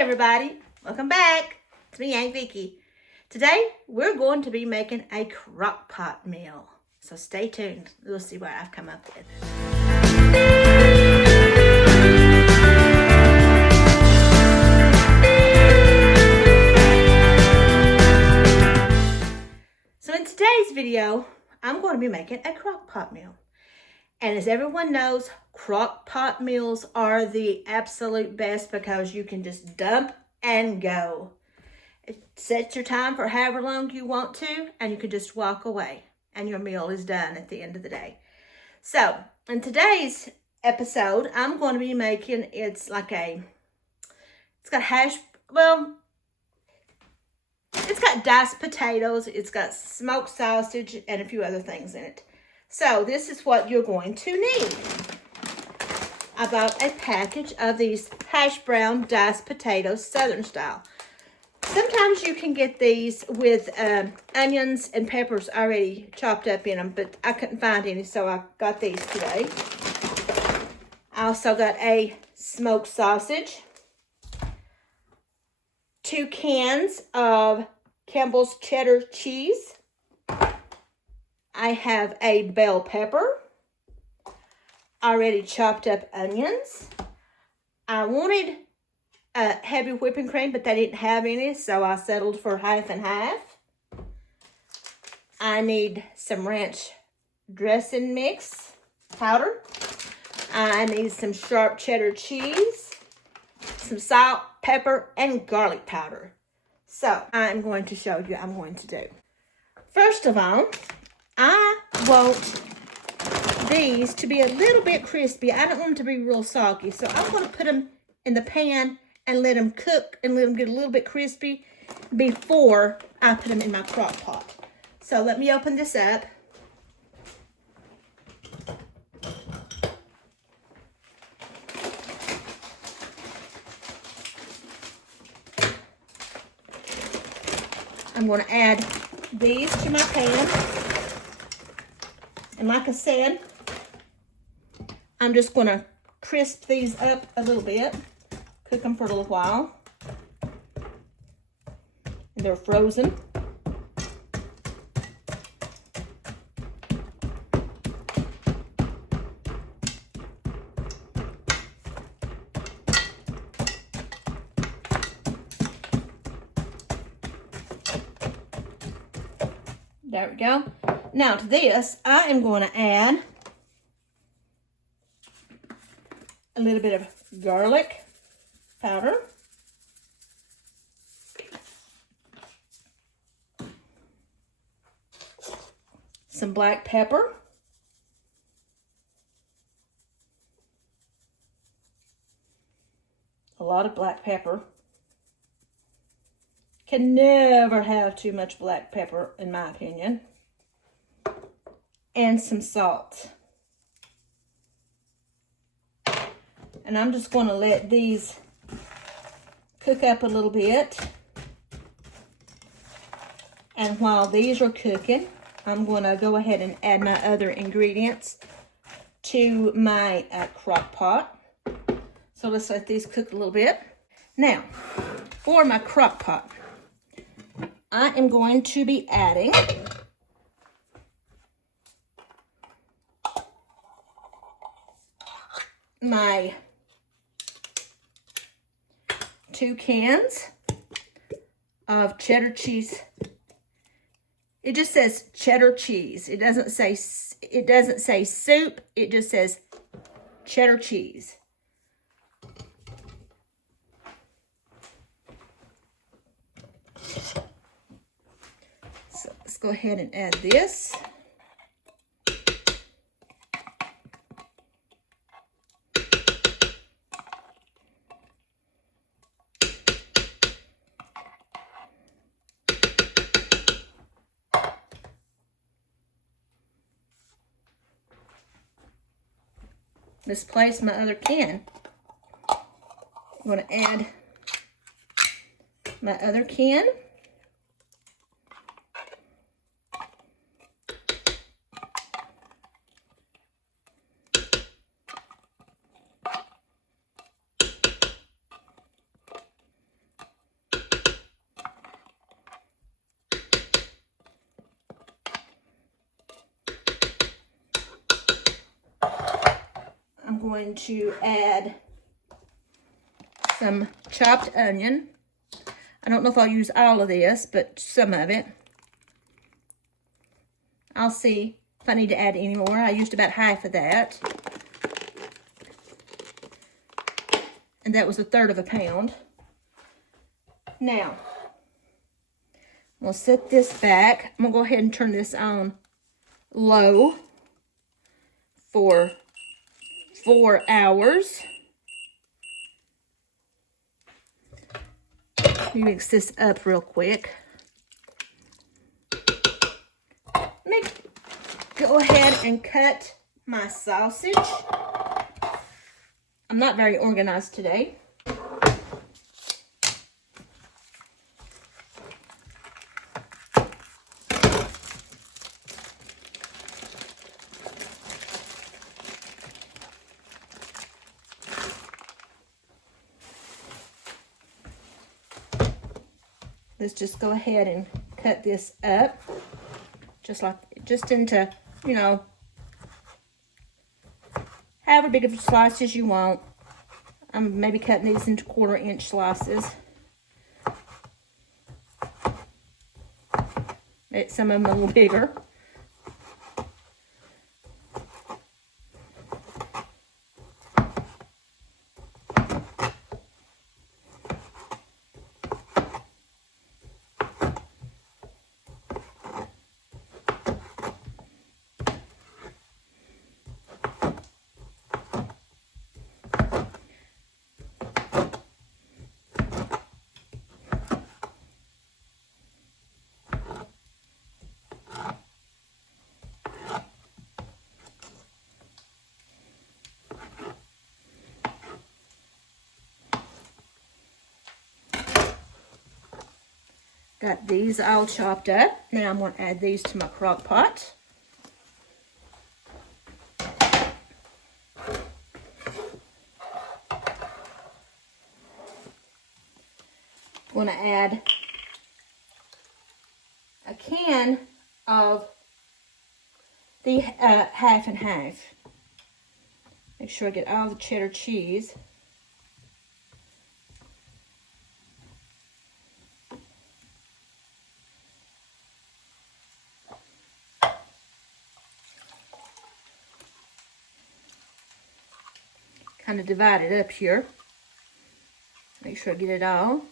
everybody, welcome back. It's me, Aunt Vicky. Today we're going to be making a crock pot meal. So stay tuned. We'll see what I've come up with. So in today's video, I'm going to be making a crock pot meal. And as everyone knows, crock pot meals are the absolute best because you can just dump and go. It sets your time for however long you want to, and you can just walk away and your meal is done at the end of the day. So in today's episode, I'm going to be making, it's got diced potatoes, it's got smoked sausage, and a few other things in it. So this is what you're going to need. I bought a package of these hash brown diced potatoes, Southern style. Sometimes you can get these with onions and peppers already chopped up in them, but I couldn't find any, so I got these today. I also got a smoked sausage, 2 cans of Campbell's cheddar cheese. I have a bell pepper, already chopped up onions. I wanted heavy whipping cream, but they didn't have any, so I settled for half and half. I need some ranch dressing mix powder. I need some sharp cheddar cheese, some salt, pepper, and garlic powder. So I'm going to show you what I'm going to do. First of all, I want these to be a little bit crispy. I don't want them to be real soggy. So I'm going to put them in the pan and let them cook and let them get a little bit crispy before I put them in my crock pot. So let me open this up. I'm going to add these to my pan. And like I said, I'm just going to crisp these up a little bit. Cook them for a little while. And they're frozen. There we go. Now to this, I am going to add a little bit of garlic powder, some black pepper, a lot of black pepper. Can never have too much black pepper, in my opinion. And some salt. And I'm just going to let these cook up a little bit. And while these are cooking, I'm going to go ahead and add my other ingredients to my crock pot. So let's let these cook a little bit. Now, for my crock pot, I am going to be adding my 2 cans of cheddar cheese. It just says cheddar cheese. It doesn't say soup. It just says cheddar cheese. So let's go ahead and add this. Misplaced my other can. I'm going to add my other can. going to add some chopped onion. I don't know if I'll use all of this, but some of it. I'll see if I need to add any more. I used about half of that. And that was 1/3 of a pound. Now, I'm going to set this back. I'm going to go ahead and turn this on low for 4 hours. Let me mix this up real quick. Let me go ahead and cut my sausage. I'm not very organized today. Let's just go ahead and cut this up, just into, you know, however big of slices you want. I'm maybe cutting these into 1/4 inch slices. Make some of them a little bigger. Got these all chopped up. Now I'm going to add these to my crock pot. I'm going to add a can of the half and half. Make sure I get all the cheddar cheese. Kind of divide it up here. Make sure I get it all.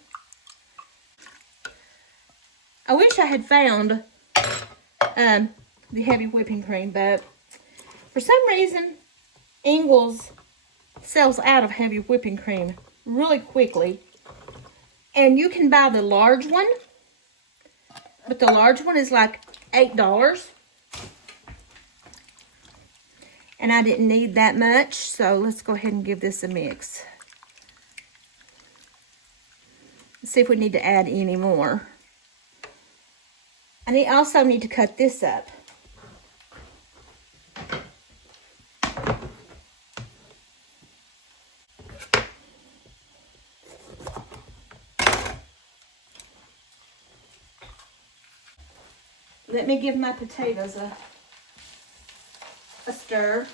I wish I had found the heavy whipping cream, but for some reason, Ingles sells out of heavy whipping cream really quickly. And you can buy the large one, but the large one is like $8. And I didn't need that much, so let's go ahead and give this a mix. Let's see if we need to add any more. I also need to cut this up. Let me give my potatoes a stir.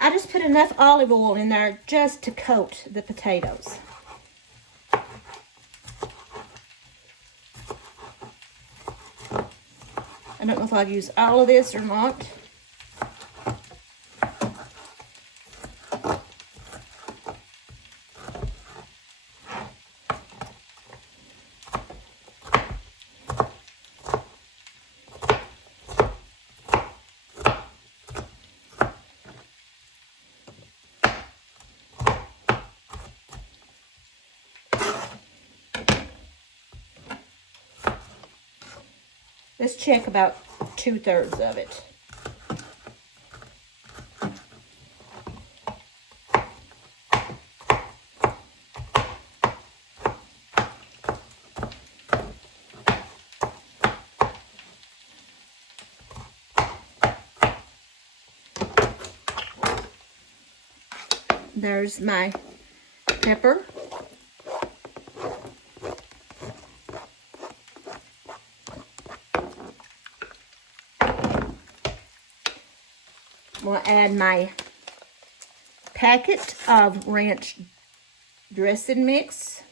I just put enough olive oil in there just to coat the potatoes. I don't know if I'll use all of this or not. Let's check about 2/3 of it. There's my pepper. going to add my packet of ranch dressing mix.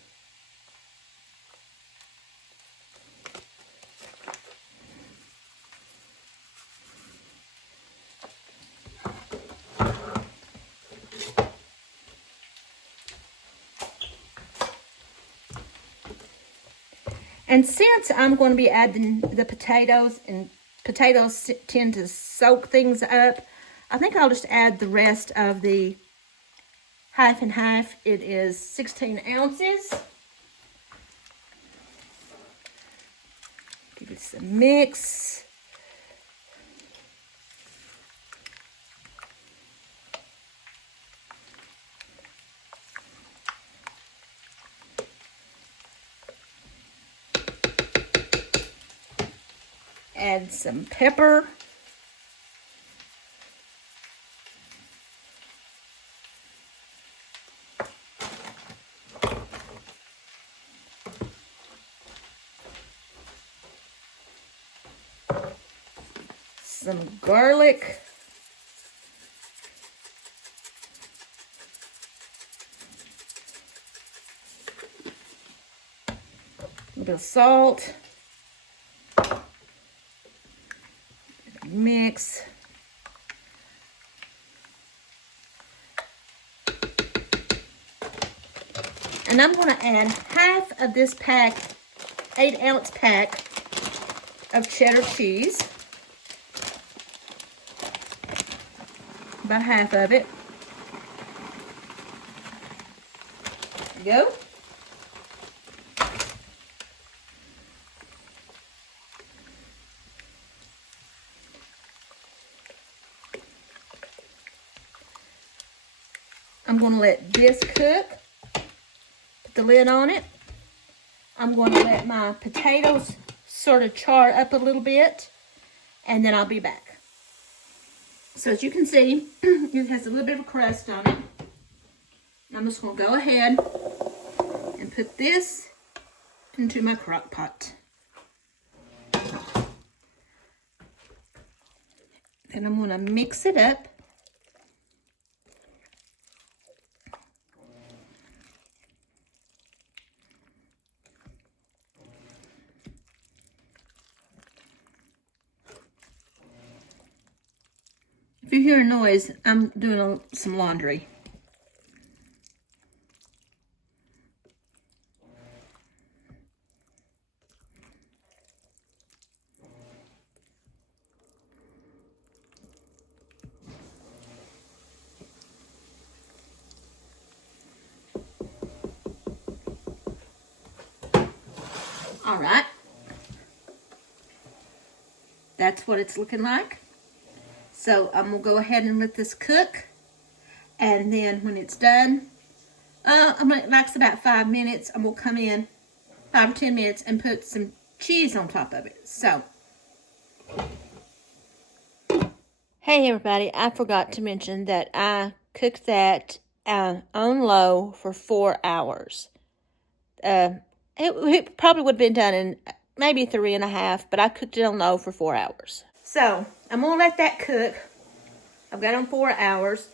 And since I'm going to be adding the potatoes, and potatoes tend to soak things up, I think I'll just add the rest of the half and half. It is 16 ounces. Give it some mix. Add some pepper. Some garlic. A little bit of salt. Mix. And I'm going to add half of this pack, 8-ounce pack of cheddar cheese. About half of it. There you go. I'm going to let this cook. Put the lid on it. I'm going to let my potatoes sort of char up a little bit, and then I'll be back. So as you can see, it has a little bit of a crust on it. I'm just going to go ahead and put this into my crock pot. Then I'm going to mix it up. If you hear a noise, I'm doing some laundry. All right. That's what it's looking like. So I'm going to go ahead and let this cook. And then when it's done, it likes about 5 minutes. I'm going to come in 5 or 10 minutes and put some cheese on top of it. So, hey everybody, I forgot to mention that I cooked that on low for 4 hours. It probably would have been done in maybe 3.5, but I cooked it on low for 4 hours. So, I'm going to let that cook. I've got it on 4 hours.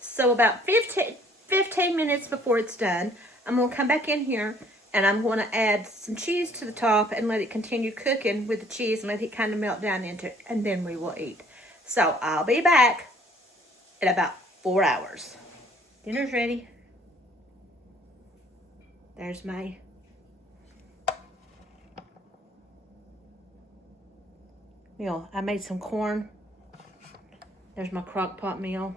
So, about 15 minutes before it's done, I'm going to come back in here and I'm going to add some cheese to the top and let it continue cooking with the cheese and let it kind of melt down into it, and then we will eat. So, I'll be back in about 4 hours. Dinner's ready. There's my meal. I made some corn. There's my crock pot meal.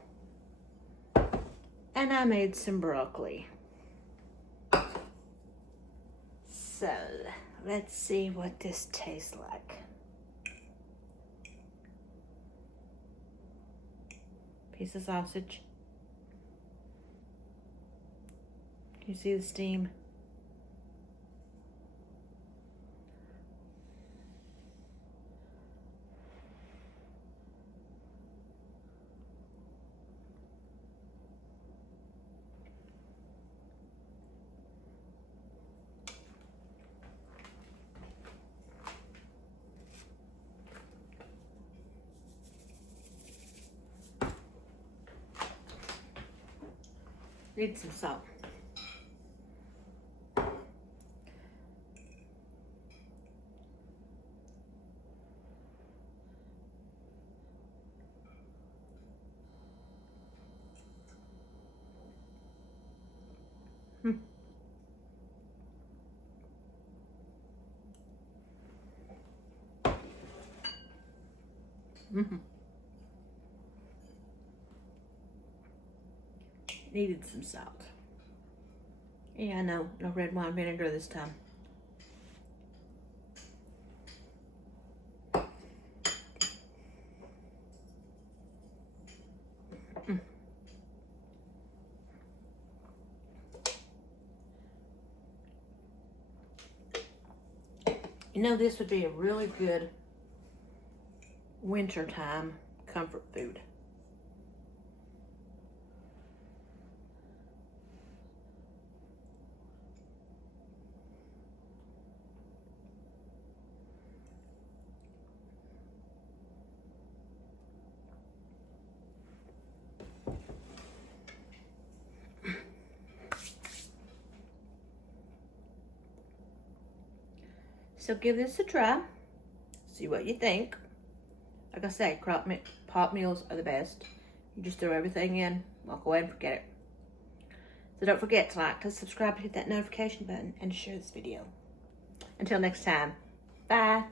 And I made some broccoli. So, let's see what this tastes like. Piece of sausage. Can you see the steam? Need some salt. Needed some salt. Yeah, I know. No red wine vinegar this time. You know, this would be a really good wintertime comfort food. So give this a try. See what you think. Like I say, pot meals are the best. You just throw everything in, walk away and forget it. So don't forget to like, to subscribe, to hit that notification button, and share this video. Until next time, bye.